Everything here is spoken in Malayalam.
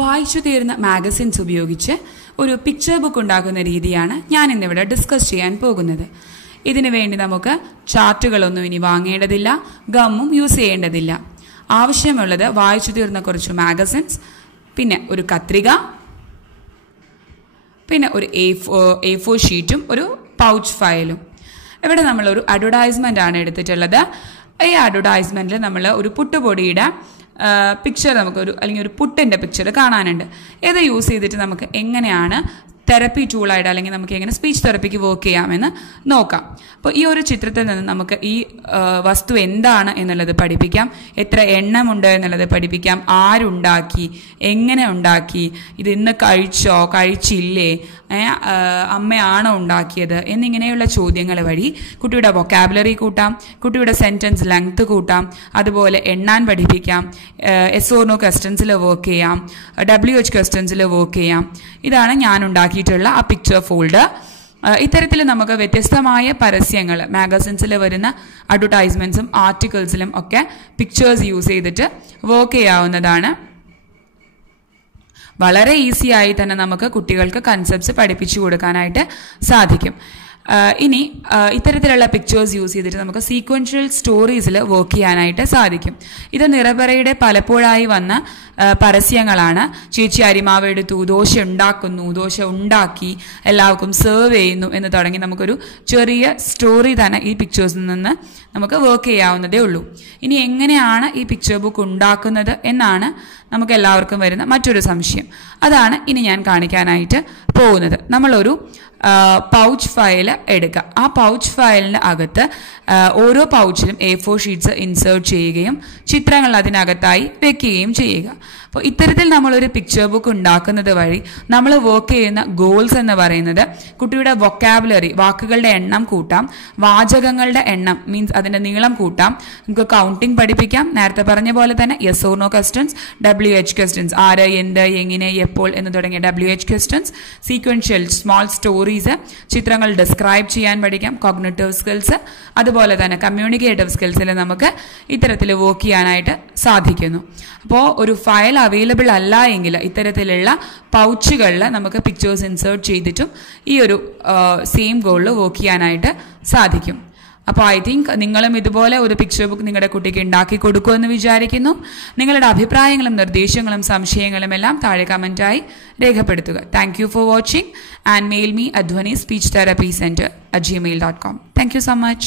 വായിച്ചു തീർന്ന മാഗസിൻസ് ഉപയോഗിച്ച് ഒരു പിക്ചർ ബുക്ക് ഉണ്ടാക്കുന്ന രീതിയാണ് ഞാൻ ഇന്നിവിടെ ഡിസ്കസ് ചെയ്യാൻ പോകുന്നത്. ഇതിനു വേണ്ടി നമുക്ക് ചാർട്ടുകളൊന്നും ഇനി വാങ്ങേണ്ടതില്ല, ഗമ്മും യൂസ് ചെയ്യേണ്ടതില്ല. ആവശ്യമുള്ളത് വായിച്ചു തീർന്ന കുറച്ച് മാഗസിൻസ്, പിന്നെ ഒരു കത്രിക, പിന്നെ ഒരു A4 ഷീറ്റും ഒരു പൗച്ച് ഫയലും. ഇവിടെ നമ്മളൊരു അഡ്വർടൈസ്മെന്റ് ആണ് എടുത്തിട്ടുള്ളത്. ഈ അഡ്വർടൈസ്മെന്റിൽ നമ്മൾ ഒരു പുട്ടുപൊടിയുടെ പിക്ചർ അല്ലെങ്കിൽ ഒരു പുട്ടിൻ്റെ പിക്ചർ കാണാനുണ്ട്. ഇത് യൂസ് ചെയ്തിട്ട് നമുക്ക് എങ്ങനെയാണ് തെറപ്പി ടൂളായിട്ട് അല്ലെങ്കിൽ നമുക്ക് എങ്ങനെ സ്പീച്ച് തെറപ്പിക്ക് വർക്ക് ചെയ്യാമെന്ന് നോക്കാം. അപ്പോൾ ഈ ഒരു ചിത്രത്തിൽ നിന്ന് നമുക്ക് ഈ വസ്തു എന്താണ് എന്നുള്ളത് പഠിപ്പിക്കാം, എത്ര എണ്ണമുണ്ട് എന്നുള്ളത് പഠിപ്പിക്കാം, ആരുണ്ടാക്കി, എങ്ങനെ ഉണ്ടാക്കി, ഇത് ഇന്ന് കഴിച്ചോ കഴിച്ചില്ലേ, അമ്മയാണോ ഉണ്ടാക്കിയത് എന്നിങ്ങനെയുള്ള ചോദ്യങ്ങൾ വഴി കുട്ടിയുടെ വൊക്കാബുലറി കൂട്ടാം, കുട്ടിയുടെ സെൻറ്റൻസ് ലെങ്ത് കൂട്ടാം, അതുപോലെ എണ്ണാൻ പഠിപ്പിക്കാം, yes or no ക്വസ്റ്റ്യൻസിൽ വർക്ക് ചെയ്യാം, WH ക്വസ്റ്റ്യൻസിൽ വർക്ക് ചെയ്യാം. ഇതാണ് ഞാൻ ഉണ്ടാക്കിയിട്ടുള്ള ആ പിക്ചർ ഫോൾഡർ. ഇത്തരത്തിൽ നമുക്ക് വ്യത്യസ്തമായ പരസ്യങ്ങൾ മാഗസിൻസിൽ വരുന്ന അഡ്വർടൈസ്മെന്റ്സും ആർട്ടിക്കിൾസിലും ഒക്കെ പിക്ചേഴ്സ് യൂസ് ചെയ്തിട്ട് വർക്ക് ചെയ്യാവുന്നതാണ്. വളരെ ഈസി ആയി തന്നെ നമുക്ക് കുട്ടികൾക്ക് കൺസെപ്റ്റ്സ് പഠിപ്പിച്ചു കൊടുക്കാനായിട്ട് സാധിക്കും. ഇനി ഇത്തരത്തിലുള്ള പിക്ചേഴ്സ് യൂസ് ചെയ്തിട്ട് നമുക്ക് സീക്വൻഷ്യൽ സ്റ്റോറീസിൽ വർക്ക് ചെയ്യാനായിട്ട് സാധിക്കും. ഇത് നിറപറയുടെ പലപ്പോഴായി വന്ന പരസ്യങ്ങളാണ്. ചേച്ചി അരിമാവ് എടുത്തു, ദോശ ഉണ്ടാക്കുന്നു, ദോശ ഉണ്ടാക്കി, എല്ലാവർക്കും സെർവ് ചെയ്യുന്നു എന്ന് തുടങ്ങി നമുക്കൊരു ചെറിയ സ്റ്റോറി തന്നെ ഈ പിക്ചേഴ്സിൽ നിന്ന് നമുക്ക് വർക്ക് ചെയ്യാവുന്നതേ ഉള്ളൂ. ഇനി എങ്ങനെയാണ് ഈ പിക്ചർ ബുക്ക് ഉണ്ടാക്കുന്നത് എന്നാണ് നമുക്ക് എല്ലാവർക്കും വരുന്ന മറ്റൊരു സംശയം. അതാണ് ഇനി ഞാൻ കാണിക്കാനായിട്ട് പോകുന്നത്. നമ്മളൊരു പൗച്ച് ഫയൽ എടുക്കുക. ആ പൗച്ച് ഫയലിന് അകത്ത് ഓരോ പൗച്ചിലും A4 ഷീറ്റ്സ് ഇൻസേർട്ട് ചെയ്യുകയും ചിത്രങ്ങൾ അതിനകത്തായി വെക്കുകയും ചെയ്യുക. അപ്പോൾ ഇത്തരത്തിൽ നമ്മളൊരു പിക്ചർ ബുക്ക് ഉണ്ടാക്കുന്നത് വഴി നമ്മൾ വർക്ക് ചെയ്യുന്ന ഗോൾസ് എന്ന് പറയുന്നത് കുട്ടിയുടെ വൊക്കാബുലറി, വാക്കുകളുടെ എണ്ണം കൂട്ടാം, വാചകങ്ങളുടെ എണ്ണം മീൻസ് അതിൻ്റെ നീളം കൂട്ടാം, നമുക്ക് കൗണ്ടിങ് പഠിപ്പിക്കാം, നേരത്തെ പറഞ്ഞ പോലെ തന്നെ yes or no questions, WH questions, ആര്, എന്ത്, എങ്ങനെ, എപ്പോൾ എന്ന് തുടങ്ങിയ WH questions, sequential small stories, ചിത്രങ്ങൾ ഡിസ്ക്രൈബ് ചെയ്യാൻ പഠിക്കാം, കോഗ്നിറ്റീവ് സ്കിൽസ്, അതുപോലെ തന്നെ കമ്മ്യൂണിക്കേറ്റീവ് സ്കിൽസിൽ നമുക്ക് ഇത്തരത്തിൽ വർക്ക് ചെയ്യാനായിട്ട് സാധിക്കുന്നു. അപ്പോൾ ഒരു ഫയൽ അവൈലബിൾ അല്ല എങ്കിൽ ഇത്തരത്തിലുള്ള പൗച്ചുകളിൽ നമുക്ക് പിക്ചേഴ്സ് ഇൻസേർട്ട് ചെയ്തിട്ടും ഈ ഒരു സെയിം ഗോളിൽ വർക്ക് ചെയ്യാനായിട്ട് സാധിക്കും. അപ്പോൾ ഐ തിങ്ക് നിങ്ങളും ഇതുപോലെ ഒരു പിക്ചർ ബുക്ക് നിങ്ങളുടെ കുട്ടിക്ക് ഉണ്ടാക്കി കൊടുക്കുമെന്ന് വിചാരിക്കുന്നു. നിങ്ങളുടെ അഭിപ്രായങ്ങളും നിർദ്ദേശങ്ങളും സംശയങ്ങളും എല്ലാം താഴെ കമൻറ്റായി രേഖപ്പെടുത്തുക. Thank you for watching and mail me at dhwani speech therapy center@gmail.com. Thank you so much.